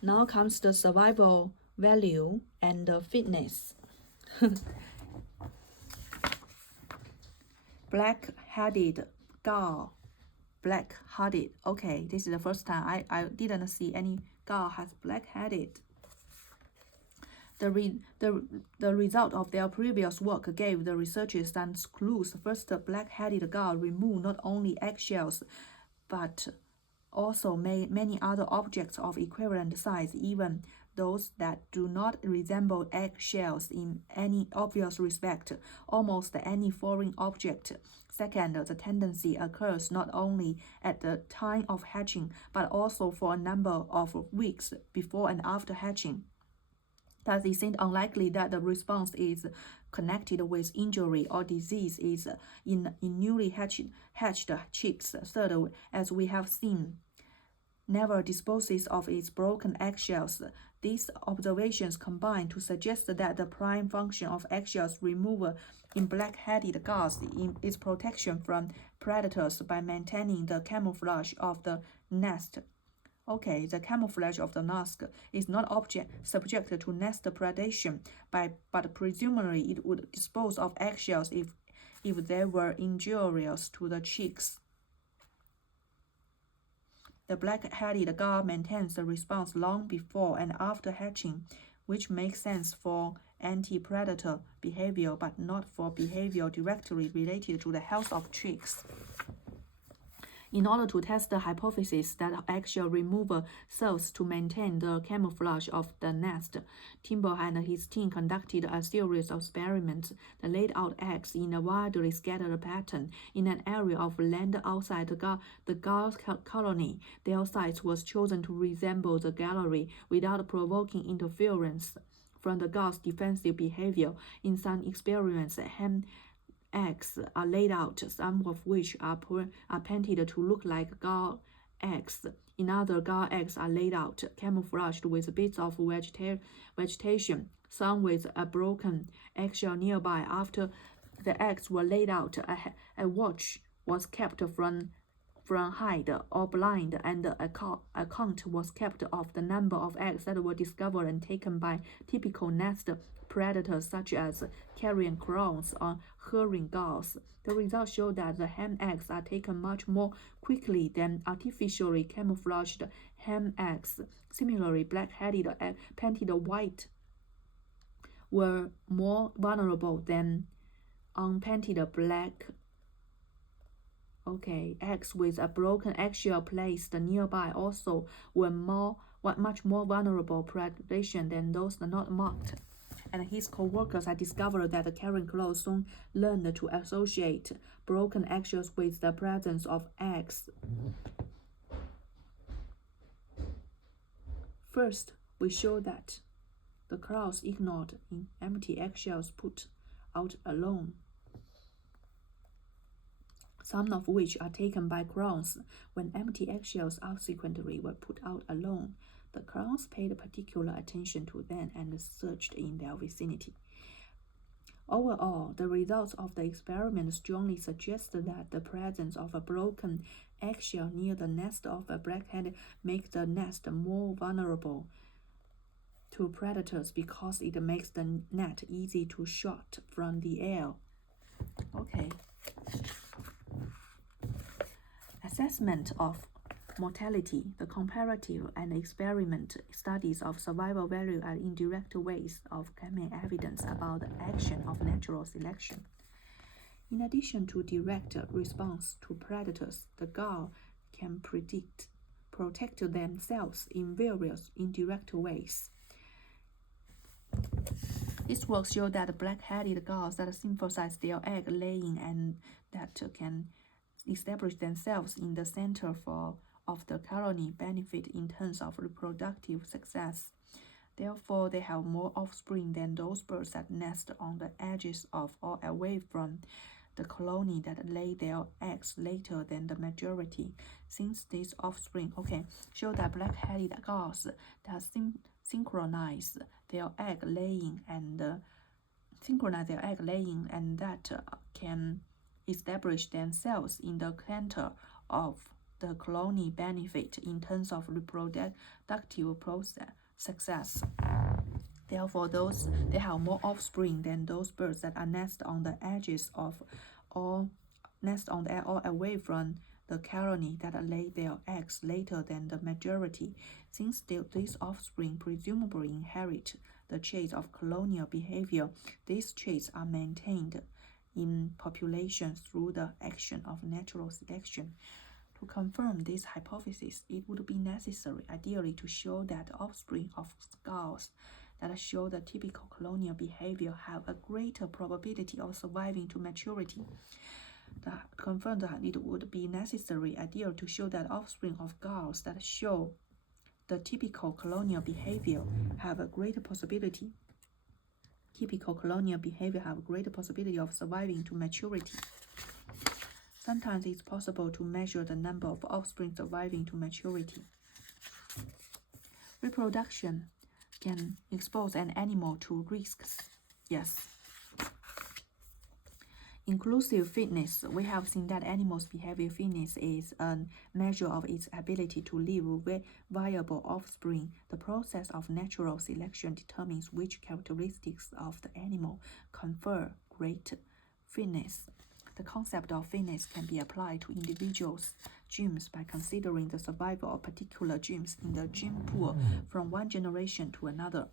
Now comes the survival value and the fitness. Black-headed gull. Black-headed. Okay, this is the first time I didn't see any gull has black-headed. The result of their previous work gave the researchers some clues. First, the black-headed gull removed not only eggshells, but also many other objects of equivalent size, even those that do not resemble eggshells in any obvious respect, almost any foreign object. Second, the tendency occurs not only at the time of hatching, but also for a number of weeks before and after hatching. Thus, it seems unlikely that the response is connected with injury or disease in newly hatched chicks. Third, as we have seen, never disposes of its broken eggshells. These observations combine to suggest that the prime function of eggshells removal in black-headed gulls is protection from predators by maintaining the camouflage of the nest. Okay, the camouflage of the nest is not subject to nest predation, but presumably it would dispose of eggshells if they were injurious to the chicks. The black-headed gull maintains the response long before and after hatching, which makes sense for anti-predator behavior, but not for behavior directly related to the health of chicks. In order to test the hypothesis that eggshell removal serves to maintain the camouflage of the nest, Timber and his team conducted a series of experiments that laid out eggs in a widely scattered pattern in an area of land outside the gull colony. Their site was chosen to resemble the gallery without provoking interference from the gull's defensive behavior. In some experiments, eggs are laid out, some of which are painted to look like gull eggs. In other, gull eggs are laid out, camouflaged with bits of vegetation, some with a broken eggshell nearby. After the eggs were laid out, a watch was kept from hide or blind, and a count was kept of the number of eggs that were discovered and taken by typical nest predators such as carrion crows or herring gulls. The results show that the hen eggs are taken much more quickly than artificially camouflaged hen eggs. Similarly, black-headed painted white were more vulnerable than unpainted black. Eggs with a broken eggshell placed nearby also were much more vulnerable predation than those not marked. And his co-workers had discovered that the carrion crows soon learned to associate broken eggshells with the presence of eggs. First, we show that the crows ignored empty eggshells put out alone, some of which are taken by crows. When empty eggshells subsequently were put out alone, the crows paid particular attention to them and searched in their vicinity. Overall, the results of the experiment strongly suggest that the presence of a broken eggshell near the nest of a black-headed makes the nest more vulnerable to predators because it makes the net easy to shot from the air. Assessment of mortality. The comparative and experiment studies of survival value are indirect ways of gaining evidence about the action of natural selection. In addition to direct response to predators, the gull can protect themselves in various indirect ways. This work shows that black-headed gulls that synthesize their egg laying and that can establish themselves in the center of the colony benefit in terms of reproductive success. Therefore, they have more offspring than those birds that nest on the edges of or away from the colony that lay their eggs later than the majority. Since these offspring show that black-headed gulls that synchronize their egg laying and that can establish themselves in the center of the colony benefit in terms of reproductive process success. Therefore, they have more offspring than those birds that are nest on the edges of or nest on the or away from the colony that lay their eggs later than the majority. Since these offspring presumably inherit the traits of colonial behavior, these traits are maintained in populations through the action of natural selection. To confirm this hypothesis, it would be necessary, ideally, to show that offspring of skulls that show the typical colonial behavior have a greater probability of surviving to maturity. To confirm that it would be necessary, ideal, to show that offspring of gulls that show the typical colonial behavior have a greater possibility. Typical colonial behavior have a greater possibility of surviving to maturity. Sometimes it's possible to measure the number of offspring surviving to maturity. Reproduction can expose an animal to risks. Yes. Inclusive fitness. We have seen that animals' behavior fitness is a measure of its ability to live viable offspring. The process of natural selection determines which characteristics of the animal confer great fitness. The concept of fitness can be applied to individuals' genes by considering the survival of particular genes in the gene pool from one generation to another.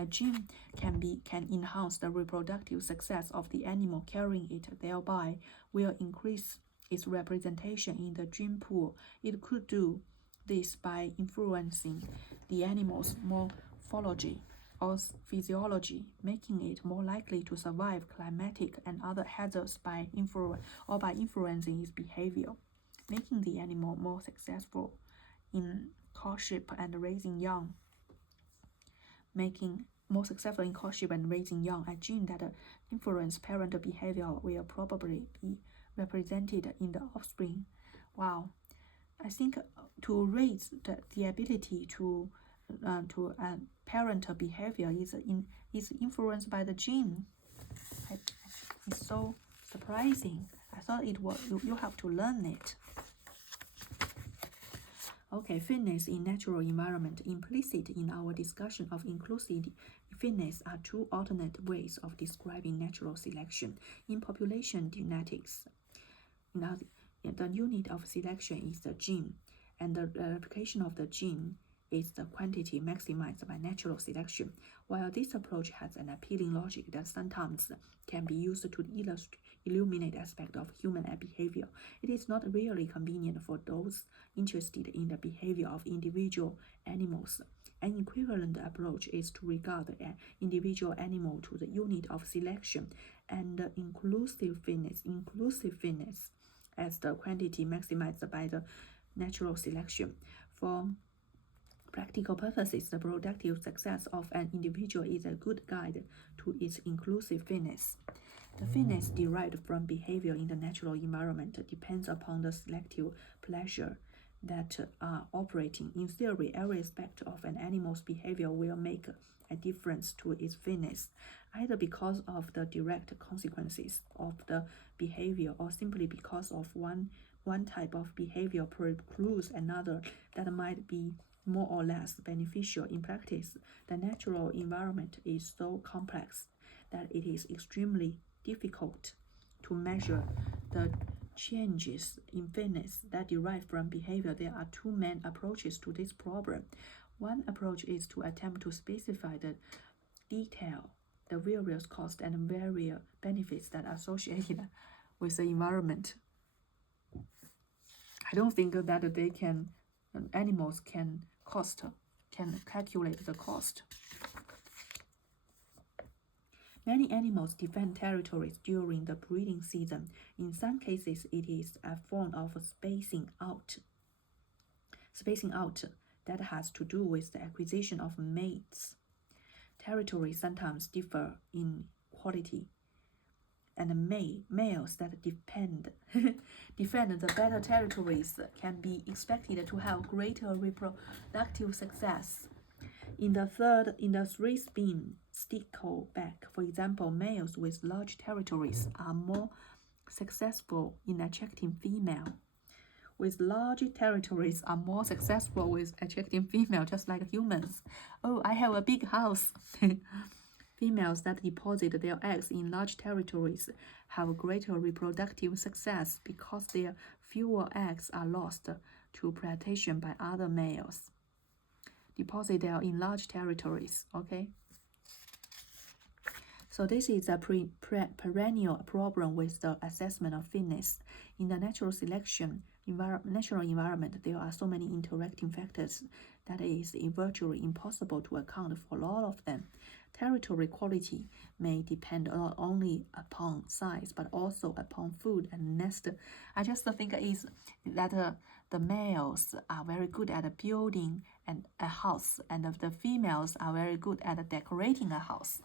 A gene can enhance the reproductive success of the animal carrying it, thereby will increase its representation in the gene pool. It could do this by influencing the animal's morphology or physiology, making it more likely to survive climatic and other hazards by influencing its behavior, making the animal more successful in courtship and raising young. A gene that influences parent behavior will probably be represented in the offspring. Wow, I think to raise the ability to parent behavior is influenced by the gene. It's so surprising. I thought it was you have to learn it. Okay, fitness in natural environment. Implicit in our discussion of inclusive fitness are two alternate ways of describing natural selection. In population genetics, the unit of selection is the gene, and the replication of the gene is the quantity maximized by natural selection. While this approach has an appealing logic that sometimes can be used to illuminate aspects of human behavior, it is not really convenient for those interested in the behavior of individual animals. An equivalent approach is to regard an individual animal to the unit of selection and inclusive fitness as the quantity maximized by the natural selection. For practical purposes, the productive success of an individual is a good guide to its inclusive fitness. The fitness derived from behavior in the natural environment depends upon the selective pleasure that are operating. In theory, every aspect of an animal's behavior will make a difference to its fitness, either because of the direct consequences of the behavior or simply because of one type of behavior precludes another that might be more or less beneficial. In practice, the natural environment is so complex that it is extremely difficult to measure the changes in fitness that derive from behavior. There are two main approaches to this problem. One approach is to attempt to specify the various costs and various benefits that are associated with the environment. I don't think that animals can calculate the cost. Many animals defend territories during the breeding season. In some cases, it is a form of spacing out that has to do with the acquisition of mates. Territories sometimes differ in quality, and males that defend the better territories can be expected to have greater reproductive success. In the three-spin stickleback, for example, males with large territories are more successful in attracting female, with large territories are more successful with attracting females, just like humans. Oh, I have a big house. Females that deposit their eggs in large territories have greater reproductive success because their fewer eggs are lost to predation by other males. Deposit them in large territories, okay? So this is a perennial problem with the assessment of fitness. In the natural selection natural environment, there are so many interacting factors that it is virtually impossible to account for all of them. Territory quality may depend not only upon size but also upon food and nest. I just think is that the males are very good at building a house, and the females are very good at decorating a house.